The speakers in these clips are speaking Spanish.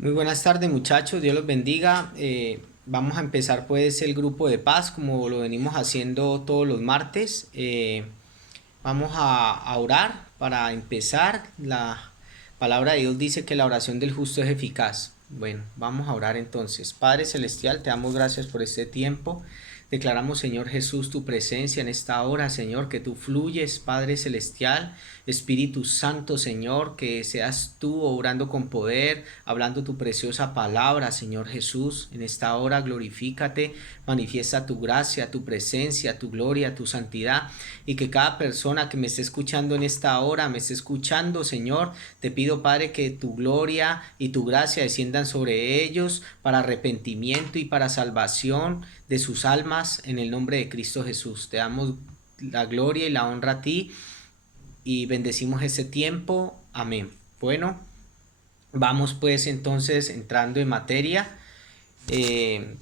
Muy buenas tardes muchachos, Dios los bendiga. Vamos a empezar pues el grupo de paz como lo venimos haciendo todos los martes. Vamos a orar para empezar. La palabra de Dios dice que la oración del justo es eficaz. Bueno, vamos a orar entonces. Padre Celestial, te damos gracias por este tiempo. Declaramos, Señor Jesús, tu presencia en esta hora, Señor, que tú fluyes, Padre Celestial, Espíritu Santo, Señor, que seas tú obrando con poder, hablando tu preciosa palabra, Señor Jesús. En esta hora glorifícate, manifiesta tu gracia, tu presencia, tu gloria, tu santidad, y que cada persona que me esté escuchando en esta hora, me esté escuchando, Señor, te pido, Padre, que tu gloria y tu gracia desciendan sobre ellos para arrepentimiento y para salvación de sus almas en el nombre de Cristo Jesús. Te damos la gloria y la honra a ti y bendecimos este tiempo. Amén. Bueno, vamos pues entonces entrando en materia eh,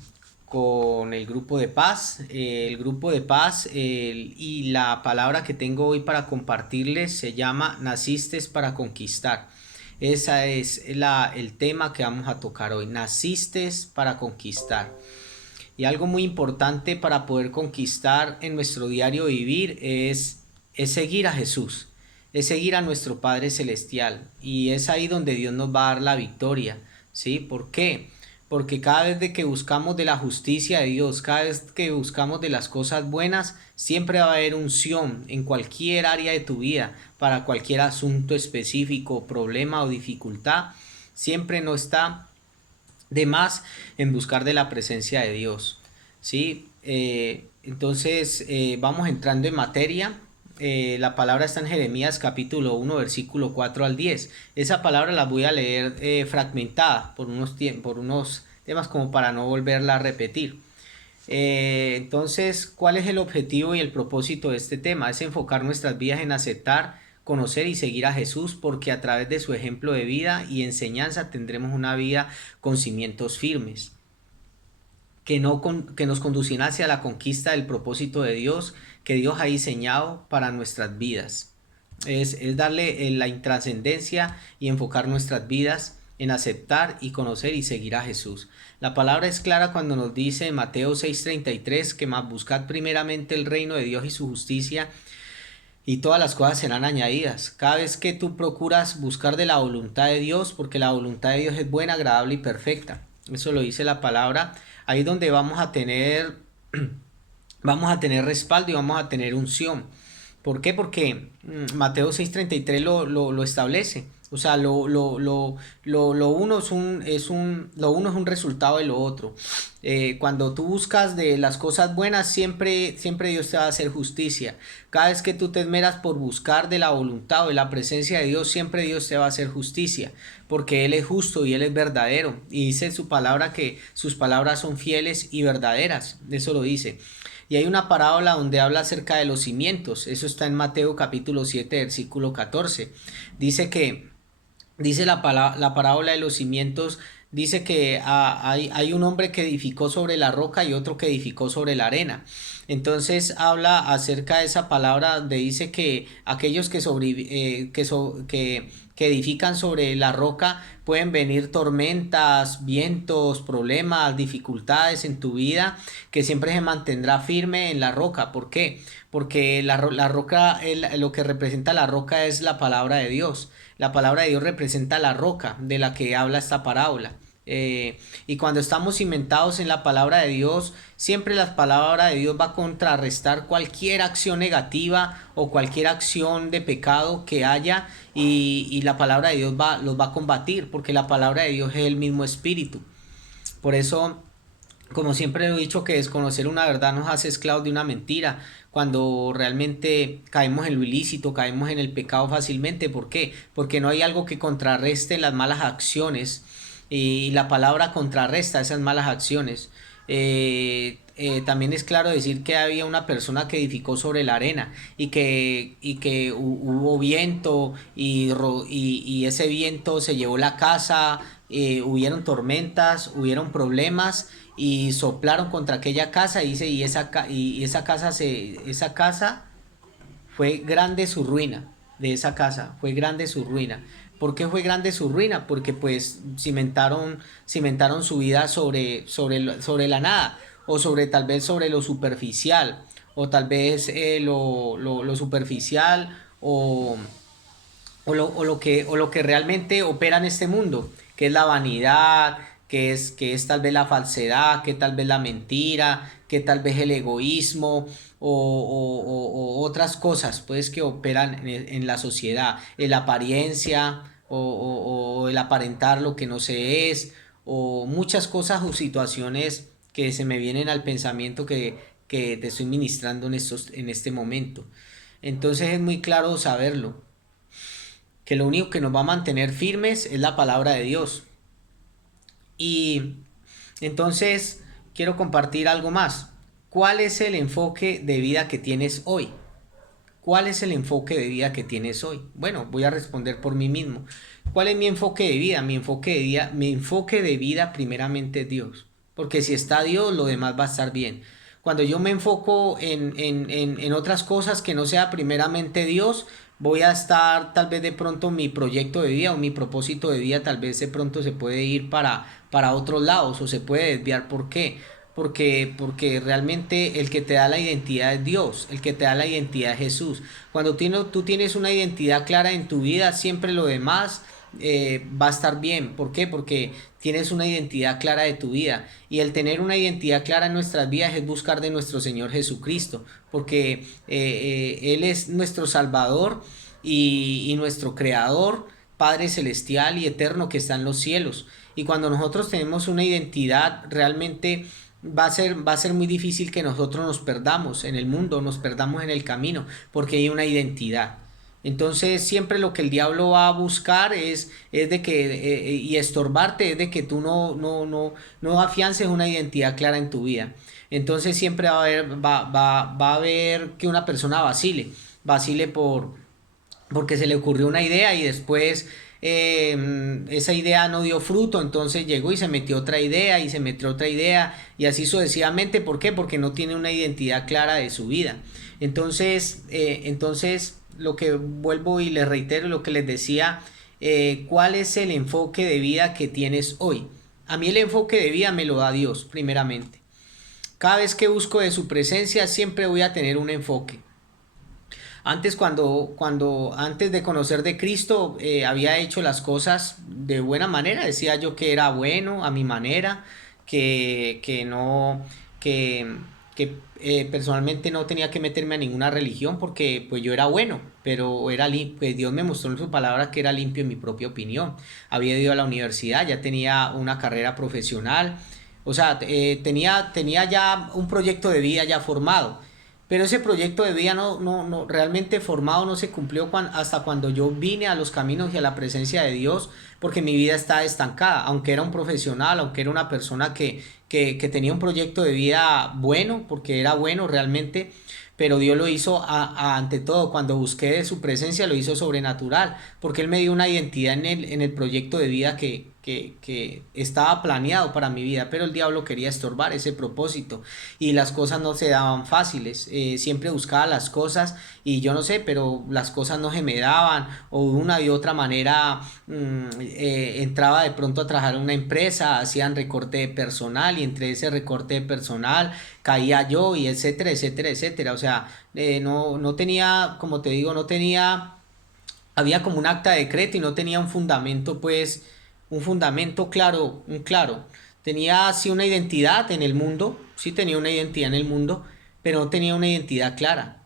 con el grupo de paz. El grupo de paz y la palabra que tengo hoy para compartirles se llama Naciste para conquistar. Ese es el tema que vamos a tocar hoy. Naciste para conquistar. Y algo muy importante para poder conquistar en nuestro diario vivir es seguir a Jesús, es seguir a nuestro Padre Celestial. Y es ahí donde Dios nos va a dar la victoria. ¿Sí? ¿Por qué? Porque cada vez de que buscamos de la justicia de Dios, cada vez que buscamos de las cosas buenas, siempre va a haber unción en cualquier área de tu vida, para cualquier asunto específico, problema o dificultad. Siempre no está de más en buscar de la presencia de Dios. ¿Sí? Entonces vamos entrando en materia. La palabra está en Jeremías capítulo 1 versículo 4 al 10. Esa palabra la voy a leer fragmentada por por unos temas como para no volverla a repetir. Entonces, ¿cuál es el objetivo y el propósito de este tema? Es enfocar nuestras vidas en aceptar, conocer y seguir a Jesús, porque a través de su ejemplo de vida y enseñanza tendremos una vida con cimientos firmes, que nos conducirá hacia la conquista del propósito de Dios que Dios ha diseñado para nuestras vidas. Es darle la intrascendencia y enfocar nuestras vidas en aceptar y conocer y seguir a Jesús. La palabra es clara cuando nos dice en Mateo 6:33 que más buscad primeramente el reino de Dios y su justicia, y todas las cosas serán añadidas. Cada vez que tú procuras buscar de la voluntad de Dios, porque la voluntad de Dios es buena, agradable y perfecta. Eso lo dice la palabra. Ahí donde vamos a tener respaldo y vamos a tener unción. ¿Por qué? Porque Mateo 6:33 lo establece. O sea, lo uno lo uno es un resultado de lo otro. Cuando tú buscas de las cosas buenas, siempre Dios te va a hacer justicia. Cada vez que tú te esmeras por buscar de la voluntad o de la presencia de Dios, siempre Dios te va a hacer justicia, porque Él es justo y Él es verdadero. Y dice en su palabra que sus palabras son fieles y verdaderas. Eso lo dice. Y hay una parábola donde habla acerca de los cimientos. Eso está en Mateo capítulo 7, versículo 14. Dice que, dice la parábola de los cimientos, dice que hay un hombre que edificó sobre la roca y otro que edificó sobre la arena. Entonces habla acerca de esa palabra donde dice que aquellos que edifican sobre la roca pueden venir tormentas, vientos, problemas, dificultades en tu vida, que siempre se mantendrá firme en la roca. ¿Por qué? Porque la roca, lo que representa la roca es la palabra de Dios. La palabra de Dios representa la roca de la que habla esta parábola. Y cuando estamos cimentados en la palabra de Dios, siempre la palabra de Dios va a contrarrestar cualquier acción negativa o cualquier acción de pecado que haya, y la palabra de Dios los va a combatir, porque la palabra de Dios es el mismo espíritu. Por eso, como siempre he dicho, que desconocer una verdad nos hace esclavos de una mentira. Cuando realmente caemos en lo ilícito, caemos en el pecado fácilmente. ¿Por qué? Porque no hay algo que contrarreste las malas acciones, y la palabra contrarresta esas malas acciones. También es claro decir que había una persona que edificó sobre la arena, y que hubo viento, y ese viento se llevó la casa, hubieron tormentas, hubieron problemas y soplaron contra aquella casa, y dice, esa casa fue grande su ruina, de esa casa fue grande su ruina. ¿Por qué fue grande su ruina? Porque pues cimentaron su vida sobre la nada, o sobre tal vez sobre lo superficial, o tal vez lo superficial, o lo que realmente opera en este mundo, que es la vanidad, que es tal vez la falsedad, que tal vez la mentira, que tal vez el egoísmo o otras cosas pues que operan en la sociedad, la apariencia o el aparentar lo que no se es, o muchas cosas o situaciones que se me vienen al pensamiento que te estoy ministrando en este momento. Entonces es muy claro saberlo, que lo único que nos va a mantener firmes es la palabra de Dios. Y entonces quiero compartir algo más. ¿Cuál es el enfoque de vida que tienes hoy? ¿Cuál es el enfoque de vida que tienes hoy? Bueno, voy a responder por mí mismo. ¿Cuál es mi enfoque de vida? Mi enfoque de vida primeramente es Dios. Porque si está Dios, lo demás va a estar bien. Cuando yo me enfoco en otras cosas que no sea primeramente Dios, voy a estar tal vez de pronto mi proyecto de vida o mi propósito de vida tal vez de pronto se puede ir para otros lados o se puede desviar. ¿Por qué? Porque realmente el que te da la identidad es Dios, el que te da la identidad es Jesús. Cuando tú tienes una identidad clara en tu vida, siempre lo demás va a estar bien. ¿Por qué? Porque tienes una identidad clara de tu vida. Y el tener una identidad clara en nuestras vidas es buscar de nuestro Señor Jesucristo, porque Él es nuestro Salvador y nuestro Creador, Padre Celestial y Eterno que está en los cielos. Y cuando nosotros tenemos una identidad realmente va a ser muy difícil que nosotros nos perdamos en el mundo, nos perdamos en el camino, porque hay una identidad. Entonces siempre lo que el diablo va a buscar es de que, y estorbarte, es de que tú no afiances una identidad clara en tu vida. Entonces siempre va a haber que una persona vacile porque se le ocurrió una idea y después esa idea no dio fruto, entonces llegó y se metió otra idea y se metió otra idea y así sucesivamente. ¿Por qué? Porque no tiene una identidad clara de su vida. Entonces lo que vuelvo y les reitero lo que les decía, ¿cuál es el enfoque de vida que tienes hoy? A mí el enfoque de vida me lo da Dios, primeramente. Cada vez que busco de su presencia siempre voy a tener un enfoque. Antes, antes de conocer de Cristo, había hecho las cosas de buena manera. Decía yo que era bueno a mi manera, que no, que personalmente no tenía que meterme a ninguna religión porque pues yo era bueno, pero pues Dios me mostró en su palabra que era limpio en mi propia opinión. Había ido a la universidad, ya tenía una carrera profesional, o sea, tenía ya un proyecto de vida ya formado. Pero ese proyecto de vida no realmente formado no se cumplió hasta cuando yo vine a los caminos y a la presencia de Dios, porque mi vida estaba estancada, aunque era un profesional, aunque era una persona que tenía un proyecto de vida bueno, porque era bueno realmente, pero Dios lo hizo ante todo, cuando busqué de su presencia lo hizo sobrenatural, porque Él me dio una identidad en el proyecto de vida que estaba planeado para mi vida, pero el diablo quería estorbar ese propósito y las cosas no se daban fáciles. Siempre buscaba las cosas y yo no sé, pero las cosas no se me daban o de una y otra manera entraba de pronto a trabajar en una empresa, hacían recorte de personal y entre ese recorte de personal caía yo y etcétera, etcétera, etcétera. O sea, no tenía, como te digo, no tenía, había como un acta de decreto y no tenía un fundamento, pues, un fundamento claro, un claro. Tenía sí una identidad en el mundo, sí tenía una identidad en el mundo, pero no tenía una identidad clara.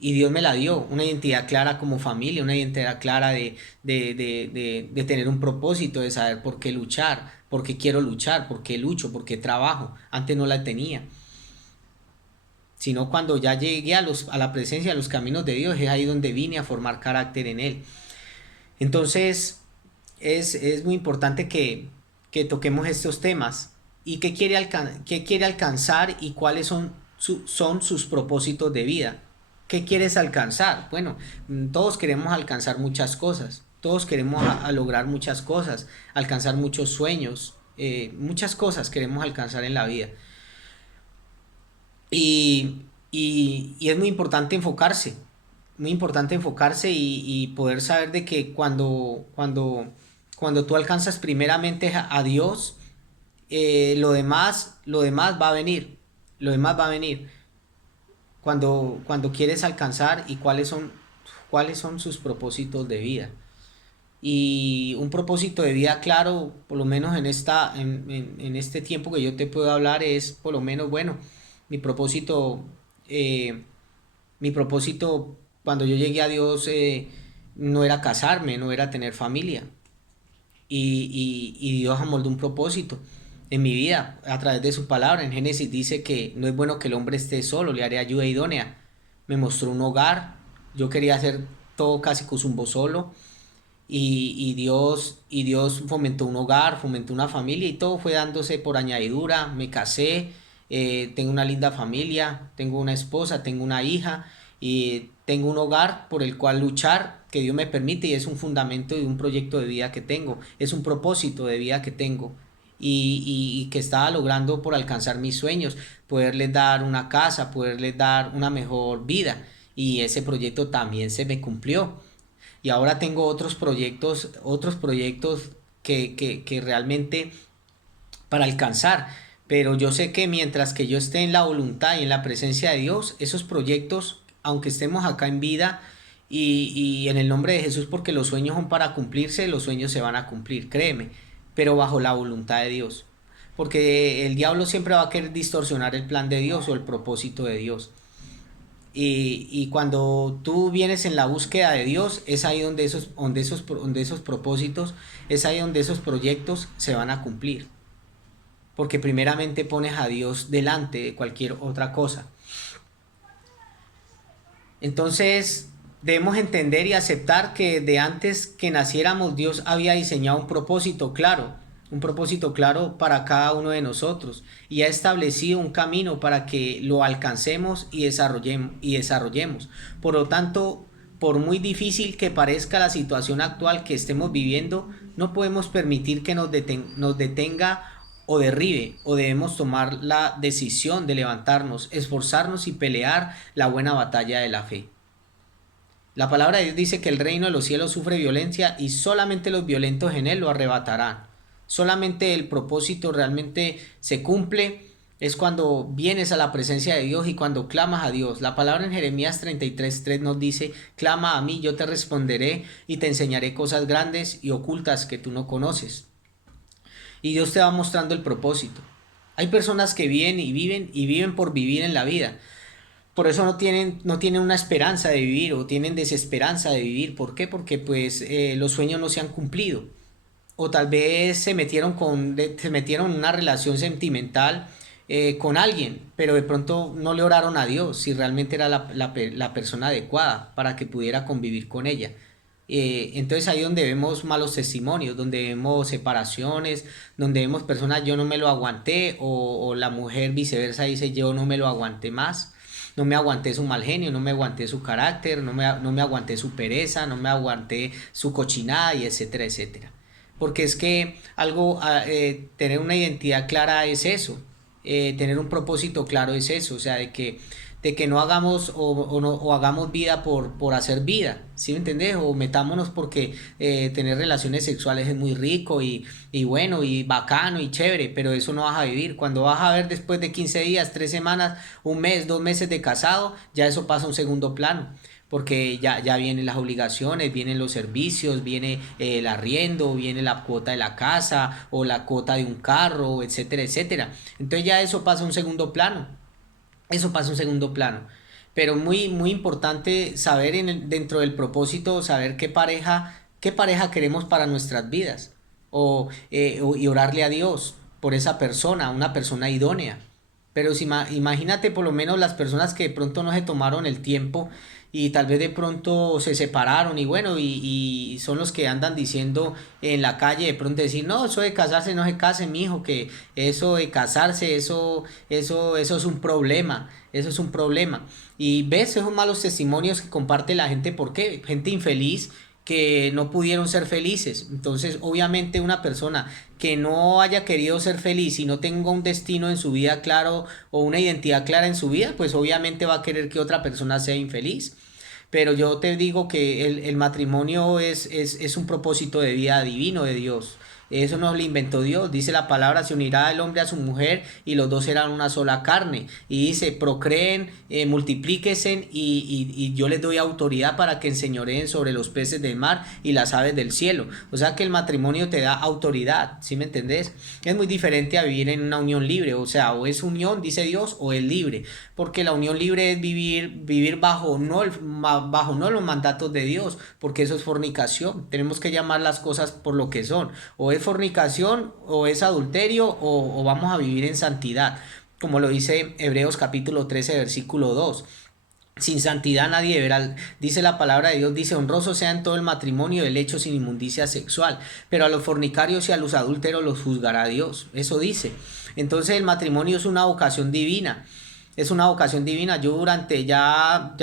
Y Dios me la dio, una identidad clara como familia, una identidad clara de tener un propósito, de saber por qué luchar, por qué quiero luchar, por qué lucho, por qué trabajo. Antes no la tenía, sino cuando ya llegué a la presencia, a los caminos de Dios, es ahí donde vine a formar carácter en Él. Entonces, es muy importante que toquemos estos temas y qué quiere alcanzar y cuáles son sus propósitos de vida. ¿Qué quieres alcanzar? Bueno, todos queremos alcanzar muchas cosas, todos queremos a lograr muchas cosas, alcanzar muchos sueños, muchas cosas queremos alcanzar en la vida. Y es muy importante enfocarse. muy importante enfocarse y poder saber de que cuando tú alcanzas primeramente a Dios, lo demás va a venir, lo demás va a venir cuando quieres alcanzar y cuáles son sus propósitos de vida. Y un propósito de vida claro, por lo menos en este tiempo que yo te puedo hablar, es por lo menos, bueno, mi propósito, eh, mi propósito cuando yo llegué a Dios no era casarme, no era tener familia. Y Dios amoldó un propósito en mi vida a través de su palabra. En Génesis dice que no es bueno que el hombre esté solo, le haré ayuda idónea. Me mostró un hogar, yo quería hacer todo casi cosumbo solo y Dios fomentó un hogar, fomentó una familia y todo fue dándose por añadidura. Me casé, tengo una linda familia, tengo una esposa, tengo una hija y tengo un hogar por el cual luchar que Dios me permite y es un fundamento de un proyecto de vida que tengo, es un propósito de vida que tengo y que estaba logrando por alcanzar mis sueños, poderles dar una casa, poderles dar una mejor vida y ese proyecto también se me cumplió y ahora tengo otros proyectos que realmente para alcanzar. Pero yo sé que mientras que yo esté en la voluntad y en la presencia de Dios, esos proyectos, aunque estemos acá en vida y en el nombre de Jesús, porque los sueños son para cumplirse, los sueños se van a cumplir, créeme, pero bajo la voluntad de Dios. Porque el diablo siempre va a querer distorsionar el plan de Dios o el propósito de Dios. Y cuando tú vienes en la búsqueda de Dios, es ahí donde esos propósitos, es ahí donde esos proyectos se van a cumplir. Porque primeramente pones a Dios delante de cualquier otra cosa. Entonces, debemos entender y aceptar que de antes que naciéramos Dios había diseñado un propósito claro para cada uno de nosotros y ha establecido un camino para que lo alcancemos y desarrollemos. Por lo tanto, por muy difícil que parezca la situación actual que estemos viviendo, no podemos permitir que nos detenga o derribe, o debemos tomar la decisión de levantarnos, esforzarnos y pelear la buena batalla de la fe. La palabra de Dios dice que el reino de los cielos sufre violencia y solamente los violentos en él lo arrebatarán. Solamente el propósito realmente se cumple es cuando vienes a la presencia de Dios y cuando clamas a Dios. La palabra en Jeremías 33:3 nos dice, clama a mí, yo te responderé y te enseñaré cosas grandes y ocultas que tú no conoces. Y Dios te va mostrando el propósito. Hay personas que viven y viven por vivir en la vida. Por eso no tienen una esperanza de vivir o tienen desesperanza de vivir. ¿Por qué? Porque pues los sueños no se han cumplido. O tal vez se metieron en una relación sentimental con alguien, pero de pronto no le oraron a Dios si realmente era la persona adecuada para que pudiera convivir con ella. Entonces ahí donde vemos malos testimonios, donde vemos separaciones, donde vemos personas yo no me lo aguanté o la mujer viceversa dice yo no me lo aguanté más, no me aguanté su mal genio, no me aguanté su carácter, no me aguanté su pereza, no me aguanté su cochinada y etcétera, etcétera. Porque es que tener una identidad clara es eso, tener un propósito claro es eso, o sea, de que no hagamos o hagamos vida por hacer vida, ¿sí me entendés? O metámonos porque tener relaciones sexuales es muy rico y bueno y bacano y chévere, pero eso no vas a vivir. Cuando vas a ver después de 15 días, 3 semanas, un mes, 2 meses de casado, ya eso pasa a un segundo plano. Porque ya vienen las obligaciones, vienen los servicios, viene el arriendo, viene la cuota de la casa o la cuota de un carro, etcétera, etcétera. Entonces ya eso pasa a un segundo plano. Eso pasa a un segundo plano. Pero muy importante saber dentro del propósito, saber qué pareja queremos para nuestras vidas. Y orarle a Dios por esa persona, una persona idónea. Pero si imagínate por lo menos las personas que de pronto no se tomaron el tiempo y tal vez de pronto se separaron y bueno, y son los que andan diciendo en la calle de pronto decir, no, eso de casarse no se case, mijo, que eso de casarse, eso es un problema, eso es un problema. Y ves esos malos testimonios que comparte la gente, ¿por qué? Gente infeliz que no pudieron ser felices. Entonces, obviamente una persona que no haya querido ser feliz y no tenga un destino en su vida claro o una identidad clara en su vida, pues obviamente va a querer que otra persona sea infeliz. pero yo te digo que el matrimonio es un propósito de vida divino de Dios. Eso no lo inventó Dios. Dice la palabra, se unirá el hombre a su mujer y los dos serán una sola carne. Y dice, procreen, multiplíquense y yo les doy autoridad para que enseñoreen sobre los peces del mar y las aves del cielo. O sea que el matrimonio te da autoridad, ¿sí me entendés? Es muy diferente a vivir en una unión libre. O sea, o es unión, dice Dios, o es libre. Porque la unión libre es vivir bajo no los mandatos de Dios, porque eso es fornicación. Tenemos que llamar las cosas por lo que son. O es fornicación, o es adulterio, o vamos a vivir en santidad, como lo dice Hebreos capítulo 13, versículo 2. Sin santidad nadie verá, dice la palabra de Dios, dice, honroso sea en todo el matrimonio el hecho sin inmundicia sexual, pero a los fornicarios y a los adúlteros los juzgará Dios. Eso dice. Entonces el matrimonio es una vocación divina. Es una vocación divina. Yo durante ya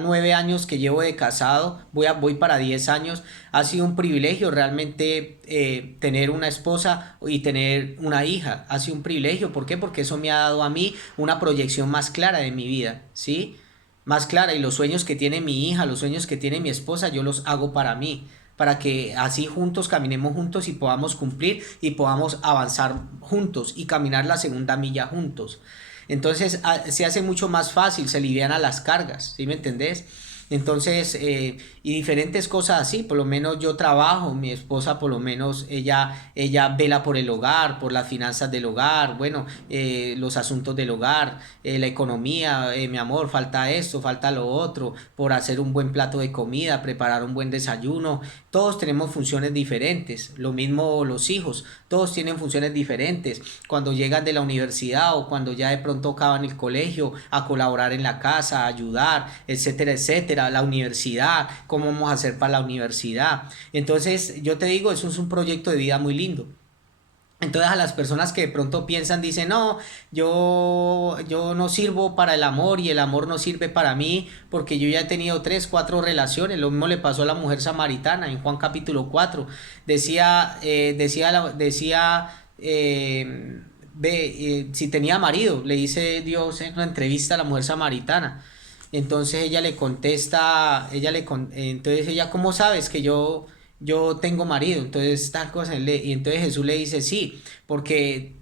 9 años que llevo de casado, voy para 10 años, ha sido un privilegio realmente tener una esposa y tener una hija. Ha sido un privilegio. ¿Por qué? Porque eso me ha dado a mí una proyección más clara de mi vida, ¿sí? Más clara. Y los sueños que tiene mi hija, los sueños que tiene mi esposa, yo los hago para mí. Para que así juntos caminemos juntos y podamos cumplir y podamos avanzar juntos y caminar la segunda milla juntos. Entonces se hace mucho más fácil, se alivianan las cargas, ¿sí me entendés? Entonces, y diferentes cosas así, por lo menos yo trabajo, mi esposa por lo menos ella vela por el hogar, por las finanzas del hogar, bueno, los asuntos del hogar, la economía, mi amor, falta esto, falta lo otro, por hacer un buen plato de comida, preparar un buen desayuno, todos tenemos funciones diferentes, lo mismo los hijos, todos tienen funciones diferentes, cuando llegan de la universidad o cuando ya de pronto acaban el colegio, a colaborar en la casa, a ayudar, etcétera, etcétera, la universidad, cómo vamos a hacer para la universidad. Entonces, yo te digo, eso es un proyecto de vida muy lindo. Entonces a las personas que de pronto piensan, dicen, no, yo no sirvo para el amor y el amor no sirve para mí porque yo ya he tenido 3, 4 relaciones. Lo mismo le pasó a la mujer samaritana en Juan capítulo 4. Si tenía marido, le dice Dios en una entrevista a la mujer samaritana. Entonces ella le contesta, entonces ella, ¿cómo sabes que yo tengo marido? Entonces tal cosa, y entonces Jesús le dice, sí, porque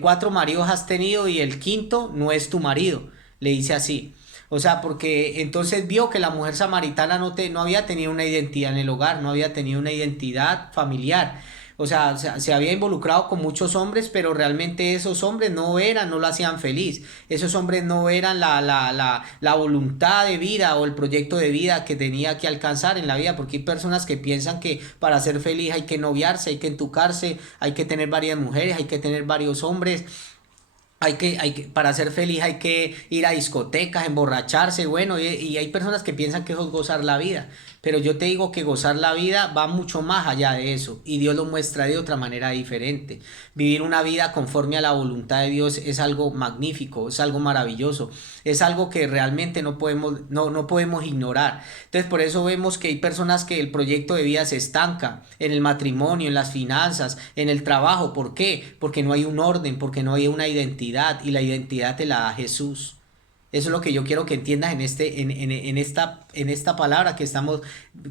4 maridos has tenido y el quinto no es tu marido, le dice así. O sea, porque entonces vio que la mujer samaritana no había tenido una identidad en el hogar, no había tenido una identidad familiar. O sea, se había involucrado con muchos hombres, pero realmente esos hombres no lo hacían feliz. Esos hombres no eran la voluntad de vida o el proyecto de vida que tenía que alcanzar en la vida, porque hay personas que piensan que para ser feliz hay que noviarse, hay que entucarse, hay que tener varias mujeres, hay que tener varios hombres. Para ser feliz hay que ir a discotecas, emborracharse, bueno, y hay personas que piensan que eso es gozar la vida, pero yo te digo que gozar la vida va mucho más allá de eso, y Dios lo muestra de otra manera diferente. Vivir una vida conforme a la voluntad de Dios es algo magnífico, es algo maravilloso, es algo que realmente no podemos ignorar. Entonces por eso vemos que hay personas que el proyecto de vida se estanca en el matrimonio, en las finanzas, en el trabajo. ¿Por qué? Porque no hay un orden, porque no hay una identidad, y la identidad te la da Jesús. Eso es lo que yo quiero que entiendas en esta palabra que estamos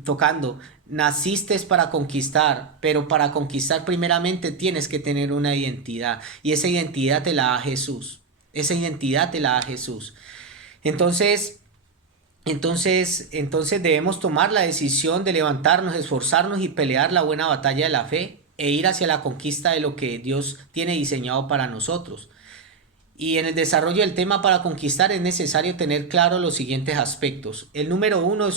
tocando. Naciste para conquistar, pero para conquistar primeramente tienes que tener una identidad, y esa identidad te la da Jesús. Esa identidad te la da Jesús. Entonces, entonces debemos tomar la decisión de levantarnos, esforzarnos y pelear la buena batalla de la fe e ir hacia la conquista de lo que Dios tiene diseñado para nosotros. Y en el desarrollo del tema para conquistar es necesario tener claro los siguientes aspectos. El número uno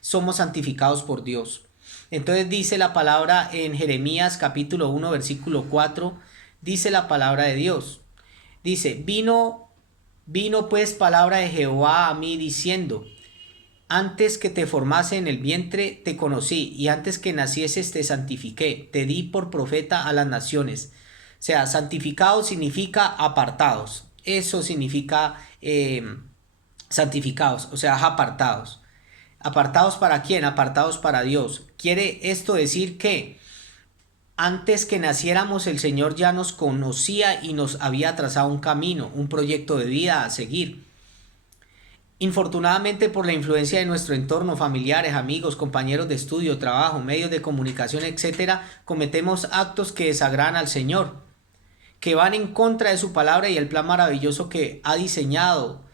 somos santificados por Dios. Entonces dice la palabra en Jeremías capítulo 1 versículo 4, dice la palabra de Dios. Dice, vino pues palabra de Jehová a mí diciendo, antes que te formase en el vientre te conocí, y antes que nacieses te santifiqué, te di por profeta a las naciones. O sea, santificados significa apartados. Eso significa santificados, o sea, apartados. ¿Apartados para quién? Apartados para Dios. Quiere esto decir que antes que naciéramos el Señor ya nos conocía y nos había trazado un camino, un proyecto de vida a seguir. Infortunadamente, por la influencia de nuestro entorno, familiares, amigos, compañeros de estudio, trabajo, medios de comunicación, etcétera, cometemos actos que desagradan al Señor, que van en contra de su palabra y el plan maravilloso que ha diseñado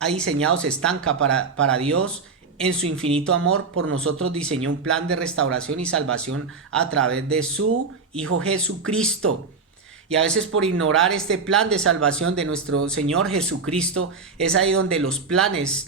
se estanca para Dios. En su infinito amor por nosotros diseñó un plan de restauración y salvación a través de su Hijo Jesucristo. Y a veces por ignorar este plan de salvación de nuestro Señor Jesucristo, es ahí donde los planes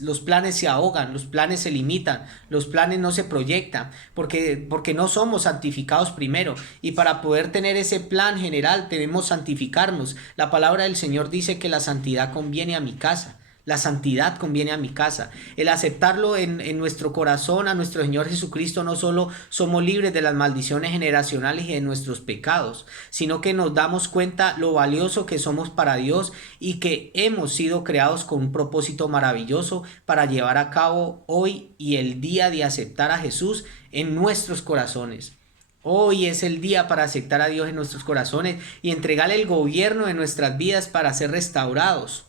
se ahogan, los planes se limitan, los planes no se proyectan, porque no somos santificados primero. Y para poder tener ese plan general debemos santificarnos. La palabra del Señor dice que la santidad conviene a mi casa. La santidad conviene a mi casa. El aceptarlo en nuestro corazón a nuestro Señor Jesucristo, no solo somos libres de las maldiciones generacionales y de nuestros pecados, sino que nos damos cuenta lo valioso que somos para Dios y que hemos sido creados con un propósito maravilloso para llevar a cabo hoy y el día de aceptar a Jesús en nuestros corazones. Hoy es el día para aceptar a Dios en nuestros corazones y entregarle el gobierno de nuestras vidas para ser restaurados.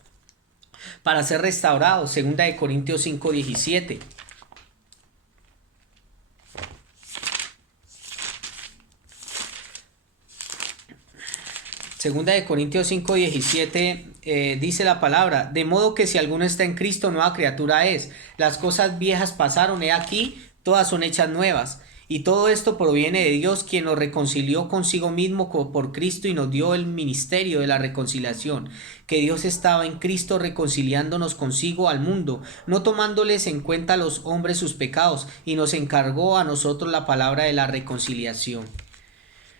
Segunda de Corintios 5:17. Segunda de Corintios 5:17 dice la palabra: de modo que si alguno está en Cristo, nueva criatura es. Las cosas viejas pasaron, he aquí, todas son hechas nuevas. Y todo esto proviene de Dios, quien nos reconcilió consigo mismo por Cristo y nos dio el ministerio de la reconciliación. Que Dios estaba en Cristo reconciliándonos consigo al mundo, no tomándoles en cuenta a los hombres sus pecados, y nos encargó a nosotros la palabra de la reconciliación.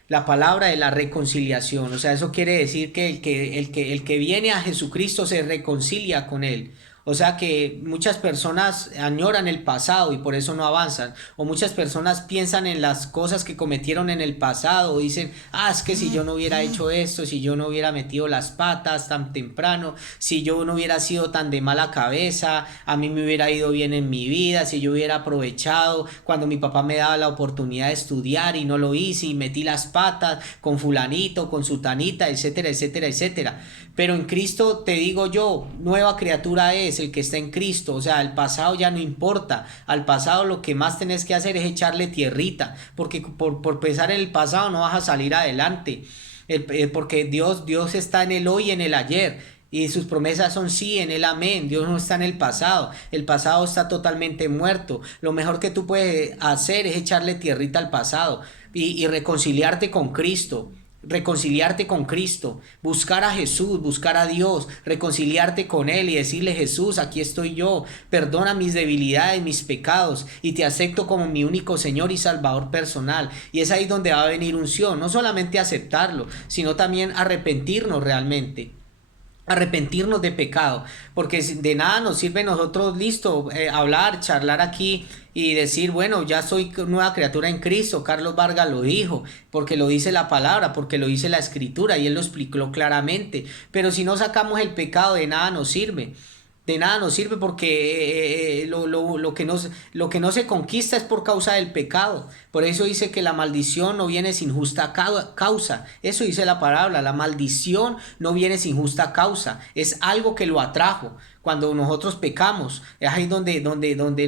La palabra de la reconciliación, o sea, eso quiere decir que el que viene a Jesucristo se reconcilia con él. O sea que muchas personas añoran el pasado y por eso no avanzan. O muchas personas piensan en las cosas que cometieron en el pasado. O dicen, es que si yo no hubiera hecho esto, si yo no hubiera metido las patas tan temprano, si yo no hubiera sido tan de mala cabeza, a mí me hubiera ido bien en mi vida, si yo hubiera aprovechado cuando mi papá me daba la oportunidad de estudiar y no lo hice y metí las patas con fulanito, con sutanita, etcétera, etcétera, etcétera. Pero en Cristo te digo yo, nueva criatura es el que está en Cristo. O sea, el pasado ya no importa. Al pasado lo que más tenés que hacer es echarle tierrita, porque por pensar en el pasado no vas a salir adelante. Porque Dios está en el hoy y en el ayer. Y sus promesas son sí, en el amén. Dios no está en el pasado. El pasado está totalmente muerto. Lo mejor que tú puedes hacer es echarle tierrita al pasado y reconciliarte con Cristo. Reconciliarte con Cristo, buscar a Jesús, buscar a Dios, reconciliarte con Él y decirle: Jesús, aquí estoy yo, perdona mis debilidades, mis pecados y te acepto como mi único Señor y Salvador personal. Y es ahí donde va a venir unción, no solamente aceptarlo, sino también arrepentirnos realmente. Arrepentirnos de pecado, porque de nada nos sirve nosotros, hablar, charlar aquí y decir, bueno, ya soy nueva criatura en Cristo. Carlos Vargas lo dijo, porque lo dice la palabra, porque lo dice la escritura y él lo explicó claramente. Pero si no sacamos el pecado, de nada nos sirve. De nada nos sirve porque lo que no se conquista es por causa del pecado. Por eso dice que la maldición no viene sin justa causa. Eso dice la palabra, la maldición no viene sin justa causa. Es algo que lo atrajo. Cuando nosotros pecamos, es ahí donde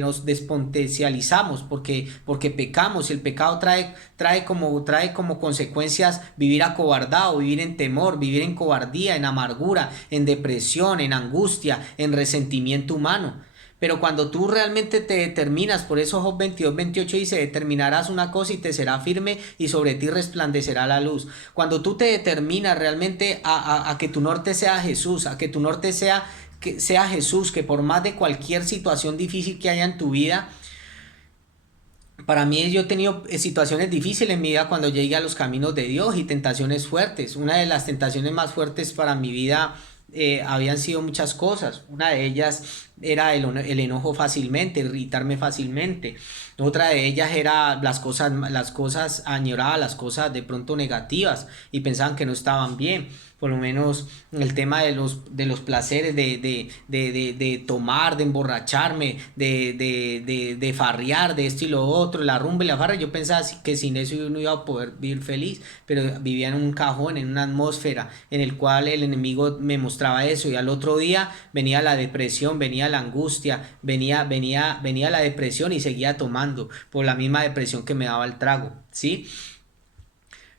nos despotencializamos, porque pecamos. Y el pecado trae como consecuencias vivir acobardado, vivir en temor, vivir en cobardía, en amargura, en depresión, en angustia, en resentimiento humano. Pero cuando tú realmente te determinas, por eso Job 22:28 dice: determinarás una cosa y te será firme y sobre ti resplandecerá la luz. Cuando tú te determinas realmente a que tu norte sea Jesús, a que tu norte sea Jesús, que por más de cualquier situación difícil que haya en tu vida, para mí, yo he tenido situaciones difíciles en mi vida cuando llegué a los caminos de Dios y tentaciones fuertes. Una de las tentaciones más fuertes para mi vida habían sido muchas cosas. Una de ellas era el enojo fácilmente, irritarme fácilmente. Otra de ellas era las cosas añoradas, las cosas de pronto negativas y pensaban que no estaban bien. Por lo menos el tema de los placeres, de tomar, de emborracharme, de farrear, de esto y lo otro, la rumba y la farra. Yo pensaba que sin eso yo no iba a poder vivir feliz, pero vivía en un cajón, en una atmósfera en el cual el enemigo me mostraba eso, y al otro día venía la depresión, venía venía la angustia, venía la depresión y seguía tomando por la misma depresión que me daba el trago, ¿sí?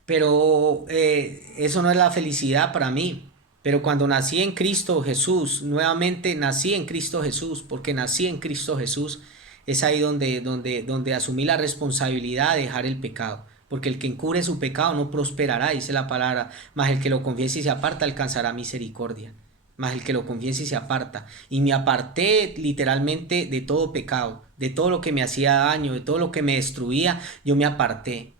Pero eso no es la felicidad para mí. Pero cuando nací en Cristo Jesús, nuevamente nací en Cristo Jesús, porque nací en Cristo Jesús, es ahí donde asumí la responsabilidad de dejar el pecado. Porque el que encubre su pecado no prosperará, dice la palabra, mas el que lo confiese y se aparta alcanzará misericordia. Mas el que lo confiese y se aparta. Y me aparté literalmente de todo pecado, de todo lo que me hacía daño, de todo lo que me destruía, yo me aparté.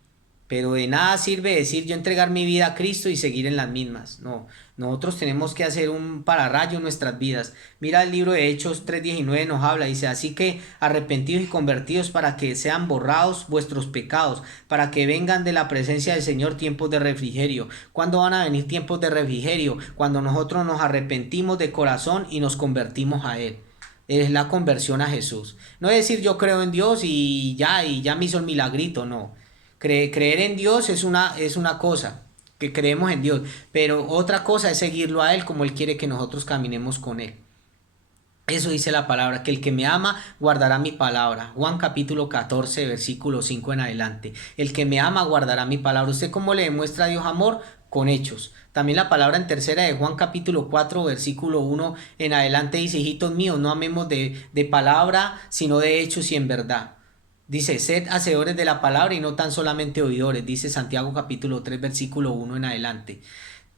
Pero de nada sirve decir yo entregar mi vida a Cristo y seguir en las mismas. No, nosotros tenemos que hacer un pararrayo en nuestras vidas. Mira el libro de Hechos 3:19 nos habla, dice, así que arrepentidos y convertidos para que sean borrados vuestros pecados, para que vengan de la presencia del Señor tiempos de refrigerio. ¿Cuándo van a venir tiempos de refrigerio? Cuando nosotros nos arrepentimos de corazón y nos convertimos a Él. Es la conversión a Jesús. No es decir yo creo en Dios y ya me hizo el milagrito, no. Creer en Dios es una cosa, que creemos en Dios, pero otra cosa es seguirlo a Él como Él quiere que nosotros caminemos con Él. Eso dice la palabra, que el que me ama guardará mi palabra. Juan capítulo 14, versículo 5 en adelante. El que me ama guardará mi palabra. ¿Usted cómo le demuestra a Dios amor? Con hechos. También la palabra en tercera de Juan capítulo 4, versículo 1 en adelante dice, hijitos míos, no amemos de palabra, sino de hechos y en verdad. Dice, sed hacedores de la palabra y no tan solamente oidores, dice Santiago capítulo 3 versículo 1 en adelante.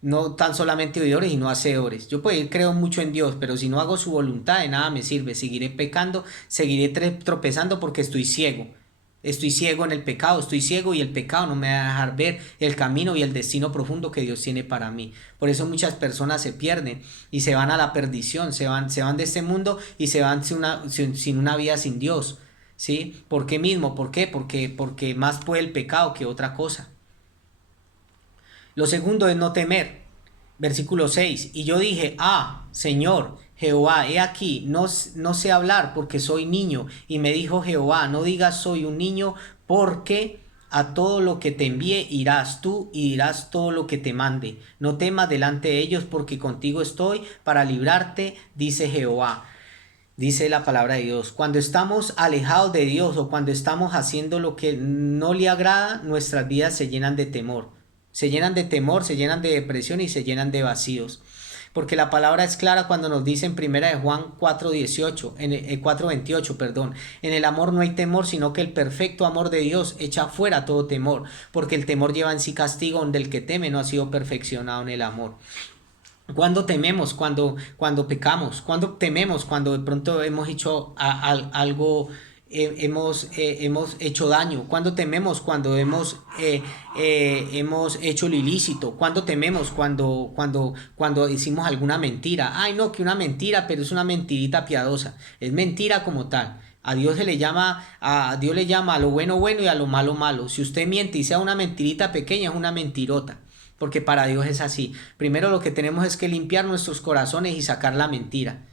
No tan solamente oidores y no hacedores. Yo pues creo mucho en Dios, pero si no hago su voluntad de nada me sirve. Seguiré pecando, seguiré tropezando porque estoy ciego. Estoy ciego en el pecado, estoy ciego y el pecado no me va a dejar ver el camino y el destino profundo que Dios tiene para mí. Por eso muchas personas se pierden y se van a la perdición, se van de este mundo y se van sin una vida sin Dios. ¿Sí? ¿Por qué mismo? ¿Por qué? Porque más puede el pecado que otra cosa. Lo segundo es no temer. Versículo 6. Y yo dije, Señor, Jehová, he aquí, no sé hablar porque soy niño. Y me dijo Jehová, no digas soy un niño, porque a todo lo que te envíe irás tú y dirás todo lo que te mande. No temas delante de ellos porque contigo estoy para librarte, dice Jehová. Dice la palabra de Dios, cuando estamos alejados de Dios o cuando estamos haciendo lo que no le agrada, nuestras vidas se llenan de temor. Se llenan de temor, se llenan de depresión y se llenan de vacíos. Porque la palabra es clara cuando nos dice en primera de Juan 4:18, 4:28, perdón. En el amor no hay temor, sino que el perfecto amor de Dios echa fuera todo temor. Porque el temor lleva en sí castigo, donde el que teme no ha sido perfeccionado en el amor. Cuando tememos, cuando pecamos, cuando tememos, cuando de pronto hemos hecho algo, hemos hecho daño, cuando tememos, cuando hemos hecho lo ilícito, cuando tememos, cuando hicimos alguna mentira. Ay, no, que una mentira, pero es una mentirita piadosa, es mentira como tal. A Dios le llama a lo bueno bueno y a lo malo malo. Si usted miente y sea una mentirita pequeña, es una mentirota. Porque para Dios es así. Primero lo que tenemos es que limpiar nuestros corazones y sacar la mentira.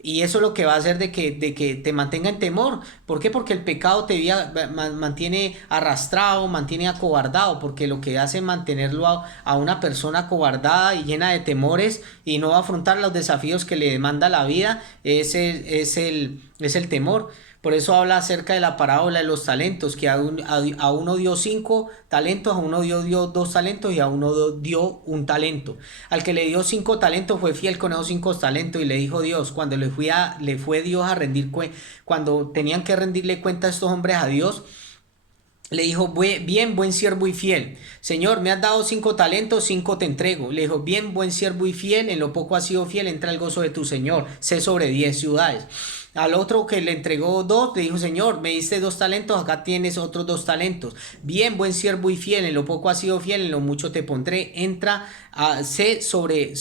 Y eso es lo que va a hacer de que te mantenga en temor. ¿Por qué? Porque el pecado te mantiene arrastrado, mantiene acobardado, porque lo que hace mantenerlo a una persona acobardada y llena de temores y no afrontar los desafíos que le demanda la vida es el temor. Por eso habla acerca de la parábola de los talentos, que a uno dio 5 talentos, a uno dio 2 talentos y a uno dio 1 talento. Al que le dio 5 talentos fue fiel con esos 5 talentos y le dijo Dios, cuando le fue Dios a rendir cuando tenían que rendirle cuenta a estos hombres a Dios, le dijo, bien, buen siervo y fiel. Señor, me has dado 5 talentos, 5 te entrego. Le dijo, bien, buen siervo y fiel, en lo poco has sido fiel, entra el gozo de tu Señor. Sé sobre 10 ciudades. Al otro que le entregó 2, le dijo, Señor, me diste 2 talentos, acá tienes otros 2 talentos. Bien, buen siervo y fiel, en lo poco has sido fiel, en lo mucho te pondré. Entra, sé sobre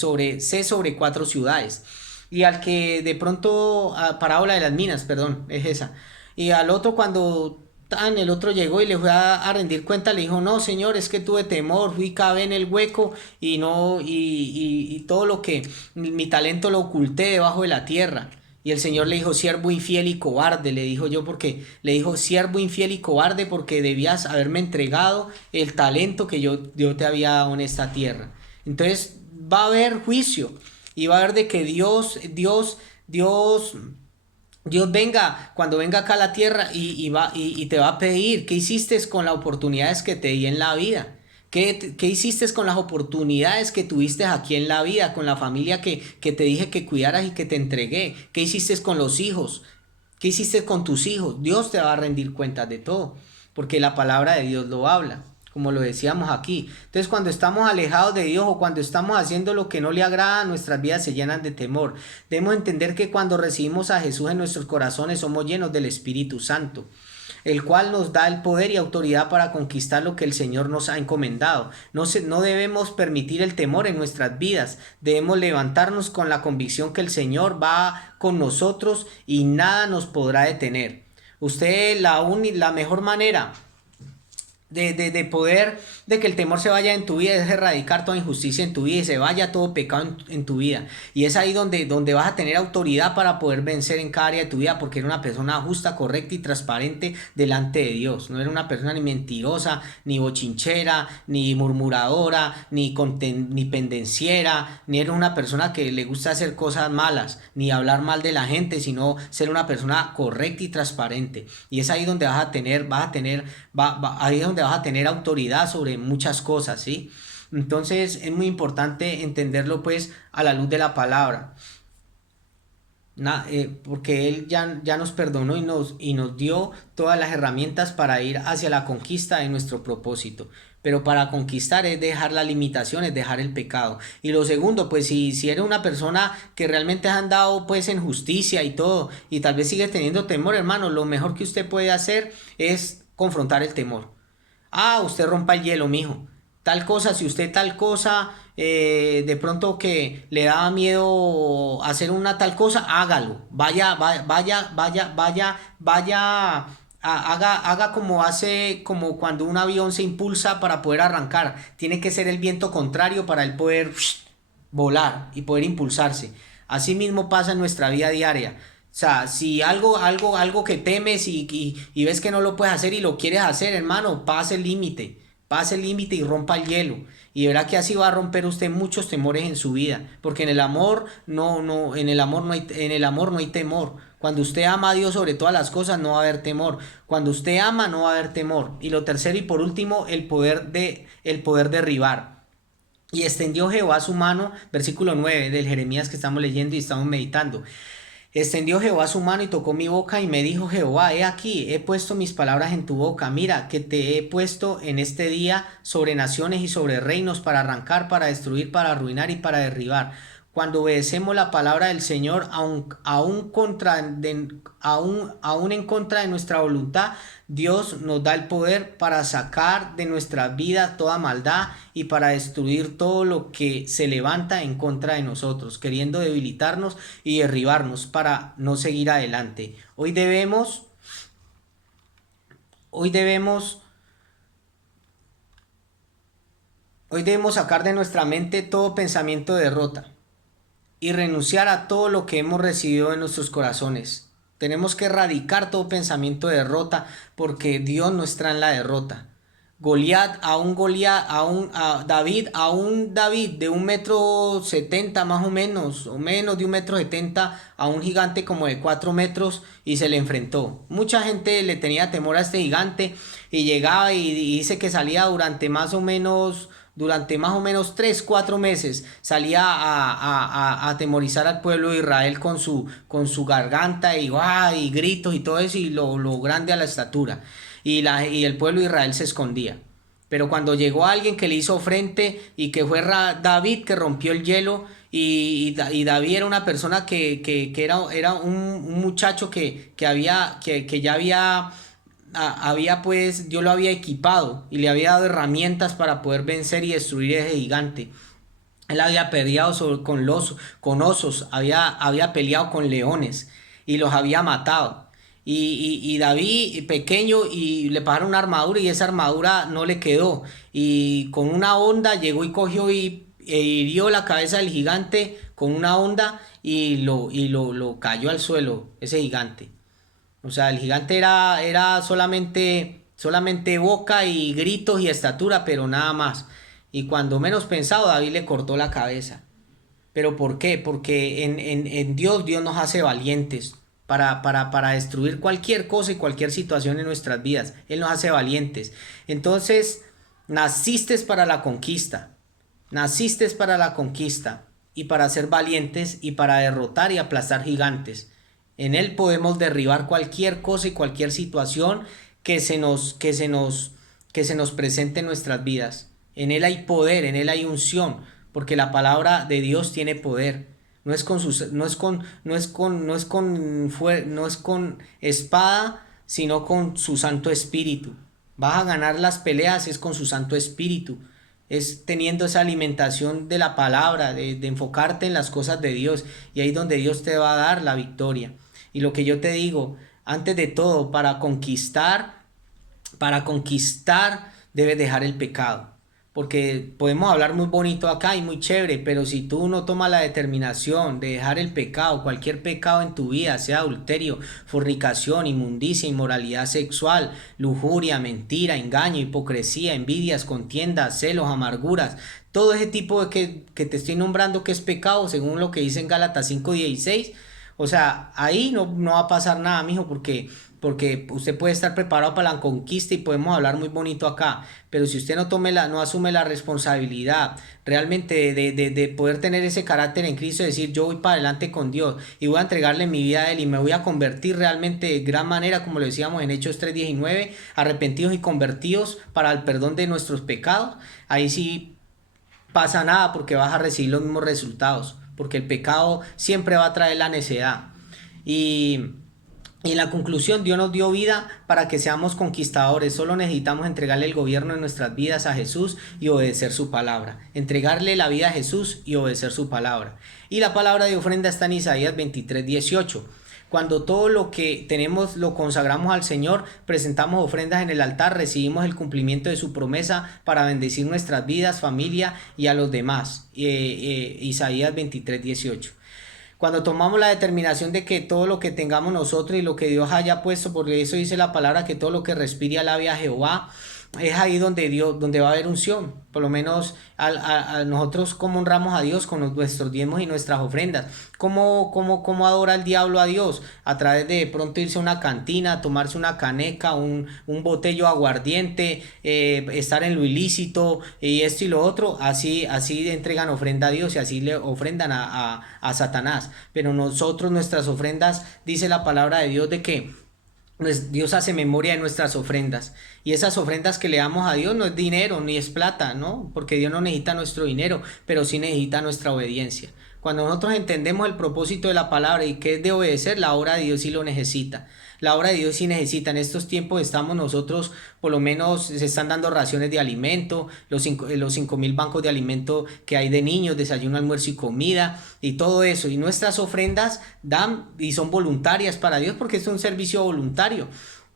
4 ciudades. Y al que de pronto, parábola de las minas, perdón, es esa. Y al otro cuando el otro llegó y le fue a rendir cuenta, le dijo, no señor, es que tuve temor, fui cabe en el hueco y no y todo lo que mi talento lo oculté debajo de la tierra. Y el Señor le dijo, siervo infiel y cobarde, le dijo yo porque le dijo, siervo infiel y cobarde, porque debías haberme entregado el talento que yo te había dado en esta tierra. Entonces va a haber juicio y va a haber de que Dios Dios venga, cuando venga acá a la tierra y te va a pedir, ¿qué hiciste con las oportunidades que te di en la vida? ¿Qué hiciste con las oportunidades que tuviste aquí en la vida, con la familia que te dije que cuidaras y que te entregué? ¿Qué hiciste con los hijos? ¿Qué hiciste con tus hijos? Dios te va a rendir cuentas de todo, porque la palabra de Dios lo habla, como lo decíamos aquí. Entonces, cuando estamos alejados de Dios o cuando estamos haciendo lo que no le agrada, nuestras vidas se llenan de temor. Debemos entender que cuando recibimos a Jesús en nuestros corazones somos llenos del Espíritu Santo, el cual nos da el poder y autoridad para conquistar lo que el Señor nos ha encomendado. No debemos permitir el temor en nuestras vidas, debemos levantarnos con la convicción que el Señor va con nosotros y nada nos podrá detener. Usted, la mejor manera de poder, de que el temor se vaya en tu vida, es erradicar toda injusticia en tu vida y se vaya todo pecado en tu vida. Y es ahí donde vas a tener autoridad para poder vencer en cada área de tu vida, porque eres una persona justa, correcta y transparente delante de Dios. No eres una persona ni mentirosa, ni bochinchera, ni murmuradora, ni pendenciera, ni eres una persona que le gusta hacer cosas malas, ni hablar mal de la gente, sino ser una persona correcta y transparente. Y es ahí donde ahí es donde vas a tener autoridad sobre muchas cosas, ¿sí? Entonces es muy importante entenderlo pues a la luz de la palabra. Porque Él ya nos perdonó y nos dio todas las herramientas para ir hacia la conquista de nuestro propósito. Pero para conquistar es dejar las limitaciones, dejar el pecado. Y lo segundo, pues si eres una persona que realmente has andado pues en justicia y todo, y tal vez sigues teniendo temor, hermano, lo mejor que usted puede hacer es confrontar el temor. Ah, usted rompa el hielo, mijo. Tal cosa, si usted tal cosa, de pronto que le daba miedo hacer una tal cosa, hágalo. Haga como hace, como cuando un avión se impulsa para poder arrancar. Tiene que ser el viento contrario para él poder volar y poder impulsarse. Así mismo pasa en nuestra vida diaria. O sea, si algo que temes y ves que no lo puedes hacer y lo quieres hacer, hermano, pase el límite y rompa el hielo. Y verá que así va a romper usted muchos temores en su vida, porque en el amor en el amor no hay temor. Cuando usted ama a Dios sobre todas las cosas, no va a haber temor. Cuando usted ama, no va a haber temor. Y lo tercero y por último, el poder derribar. Y extendió Jehová su mano, versículo 9 del Jeremías que estamos leyendo y estamos meditando. Extendió Jehová su mano y tocó mi boca y me dijo Jehová, he aquí, he puesto mis palabras en tu boca. Mira, que te he puesto en este día sobre naciones y sobre reinos para arrancar, para destruir, para arruinar y para derribar. Cuando obedecemos la palabra del Señor, aún en contra de nuestra voluntad, Dios nos da el poder para sacar de nuestra vida toda maldad y para destruir todo lo que se levanta en contra de nosotros, queriendo debilitarnos y derribarnos para no seguir adelante. Hoy debemos, hoy debemos sacar de nuestra mente todo pensamiento de derrota y renunciar a todo lo que hemos recibido en nuestros corazones. Tenemos que erradicar todo pensamiento de derrota porque Dios no está en la derrota. Goliat, a un David de 1,70 m más o menos de 1,70 m, a un gigante como de 4 metros y se le enfrentó. Mucha gente le tenía temor a este gigante y llegaba y dice que salía durante más o menos 3, 4 meses salía a atemorizar al pueblo de Israel con su garganta y gritos y todo eso y lo grande a la estatura. Y el pueblo de Israel se escondía. Pero cuando llegó alguien que le hizo frente y que fue David que rompió el hielo y David era una persona que era un muchacho que ya había pues Dios lo había equipado y le había dado herramientas para poder vencer y destruir ese gigante. Él había peleado con osos, había peleado con leones y los había matado. Y David pequeño y le pagaron una armadura y esa armadura no le quedó. Y con una honda llegó y cogió e hirió la cabeza del gigante con una honda y lo cayó al suelo, ese gigante. O sea, el gigante era solamente boca y gritos y estatura, pero nada más. Y cuando menos pensado, David le cortó la cabeza. ¿Pero por qué? Porque en Dios nos hace valientes para destruir cualquier cosa y cualquier situación en nuestras vidas. Él nos hace valientes. Entonces, naciste para la conquista. Naciste para la conquista y para ser valientes y para derrotar y aplastar gigantes. En Él podemos derribar cualquier cosa y cualquier situación que se nos presente en nuestras vidas. En Él hay poder, en Él hay unción, porque la palabra de Dios tiene poder. No es con sus, no es con, no es con, no es con, no es con espada, sino con su Santo Espíritu. Vas a ganar las peleas es con su Santo Espíritu. Es teniendo esa alimentación de la palabra, de enfocarte en las cosas de Dios. Y ahí es donde Dios te va a dar la victoria. Y lo que yo te digo, antes de todo, para conquistar debes dejar el pecado. Porque podemos hablar muy bonito acá y muy chévere, pero si tú no tomas la determinación de dejar el pecado, cualquier pecado en tu vida, sea adulterio, fornicación, inmundicia, inmoralidad sexual, lujuria, mentira, engaño, hipocresía, envidias, contiendas, celos, amarguras, todo ese tipo de que te estoy nombrando que es pecado, según lo que dice en Gálatas 5:16, o sea, ahí no va a pasar nada, mijo, porque usted puede estar preparado para la conquista y podemos hablar muy bonito acá, pero si usted no asume la responsabilidad realmente de poder tener ese carácter en Cristo, decir yo voy para adelante con Dios y voy a entregarle mi vida a Él y me voy a convertir realmente de gran manera, como lo decíamos en Hechos 3:19, arrepentidos y convertidos para el perdón de nuestros pecados, ahí sí pasa nada porque vas a recibir los mismos resultados, porque el pecado siempre va a traer la necedad. Y en la conclusión, Dios nos dio vida para que seamos conquistadores. Solo necesitamos entregarle el gobierno de nuestras vidas a Jesús y obedecer su palabra. Entregarle la vida a Jesús y obedecer su palabra. Y la palabra de ofrenda está en Isaías 23:18. Cuando todo lo que tenemos lo consagramos al Señor, presentamos ofrendas en el altar, recibimos el cumplimiento de su promesa para bendecir nuestras vidas, familia y a los demás. Isaías 23:18. Cuando tomamos la determinación de que todo lo que tengamos nosotros y lo que Dios haya puesto, porque eso dice la palabra, que todo lo que respire alabe a Jehová, es ahí donde va a haber unción. Por lo menos a nosotros como honramos a Dios con nuestros diezmos y nuestras ofrendas. ¿Cómo adora el diablo a Dios? A través de pronto irse a una cantina, tomarse una caneca, un botello aguardiente, estar en lo ilícito y esto y lo otro. Así entregan ofrenda a Dios y así le ofrendan a Satanás. Pero nosotros, nuestras ofrendas, dice la palabra de Dios de que pues Dios hace memoria de nuestras ofrendas y esas ofrendas que le damos a Dios no es dinero ni es plata, ¿no? Porque Dios no necesita nuestro dinero, pero sí necesita nuestra obediencia. Cuando nosotros entendemos el propósito de la palabra y que es de obedecer, la obra de Dios sí lo necesita. La obra de Dios sí necesita. En estos tiempos estamos nosotros, por lo menos se están dando raciones de alimento, los 5.000 bancos de alimento que hay de niños, desayuno, almuerzo y comida y todo eso. Y nuestras ofrendas dan y son voluntarias para Dios porque es un servicio voluntario.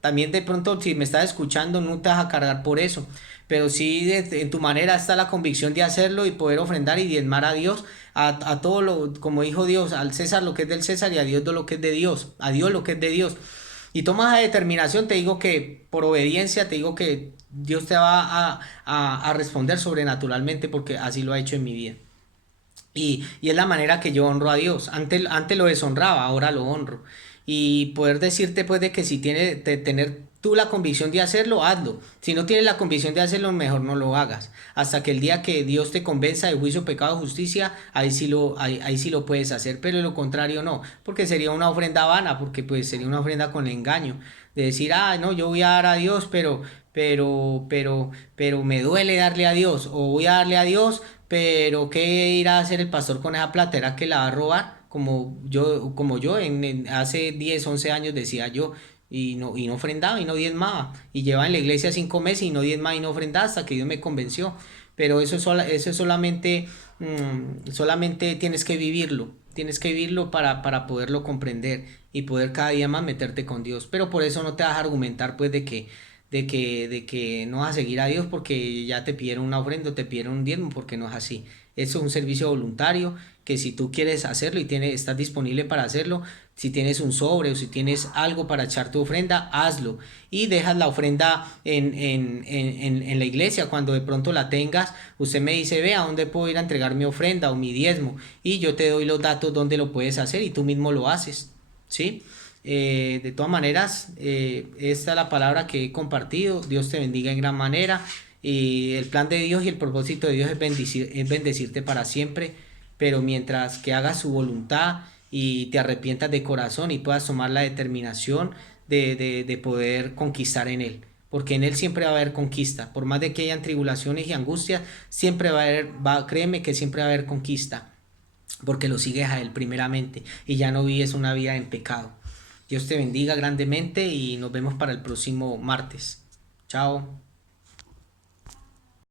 También de pronto si me estás escuchando no te vas a cargar por eso, pero sí en tu manera está la convicción de hacerlo y poder ofrendar y diezmar a Dios, a todo lo, como dijo Dios, al César lo que es del César y a Dios lo que es de Dios, a Dios lo que es de Dios. Y tomas la determinación, te digo que por obediencia, te digo que Dios te va a responder sobrenaturalmente porque así lo ha hecho en mi vida. Y es la manera que yo honro a Dios. Antes lo deshonraba, ahora lo honro. Y poder decirte pues de que si tienes tener tú la convicción de hacerlo, hazlo. Si no tienes la convicción de hacerlo, mejor no lo hagas. Hasta que el día que Dios te convenza de juicio, pecado, justicia, ahí sí lo puedes hacer. Pero de lo contrario no, porque sería una ofrenda vana, porque pues sería una ofrenda con engaño. De decir, no, yo voy a dar a Dios, pero me duele darle a Dios. O voy a darle a Dios, pero ¿qué irá a hacer el pastor con esa plata? ¿Era que la va a robar? Como yo hace 10 11 años decía yo, y no ofrendaba y no diezmaba. Y llevaba en la iglesia 5 meses y no diezmaba y no ofrendaba hasta que Dios me convenció. Pero eso es solamente tienes que vivirlo para poderlo comprender y poder cada día más meterte con Dios. Pero por eso no te vas a argumentar pues de que no vas a seguir a Dios porque ya te pidieron una ofrenda, te pidieron un diezmo, porque no es así. Eso es un servicio voluntario que si tú quieres hacerlo y estás disponible para hacerlo, si tienes un sobre o si tienes algo para echar tu ofrenda, hazlo. Y dejas la ofrenda en la iglesia. Cuando de pronto la tengas, usted me dice, ve, ¿a dónde puedo ir a entregar mi ofrenda o mi diezmo? Y yo te doy los datos donde lo puedes hacer y tú mismo lo haces, ¿sí? De todas maneras, esta es la palabra que he compartido. Dios te bendiga en gran manera. Y el plan de Dios y el propósito de Dios es bendecirte para siempre, pero mientras que hagas su voluntad y te arrepientas de corazón y puedas tomar la determinación de poder conquistar en Él. Porque en Él siempre va a haber conquista. Por más de que hayan tribulaciones y angustias, siempre va a haber, créeme que siempre va a haber conquista. Porque lo sigues a Él primeramente y ya no vives una vida en pecado. Dios te bendiga grandemente y nos vemos para el próximo martes. Chao.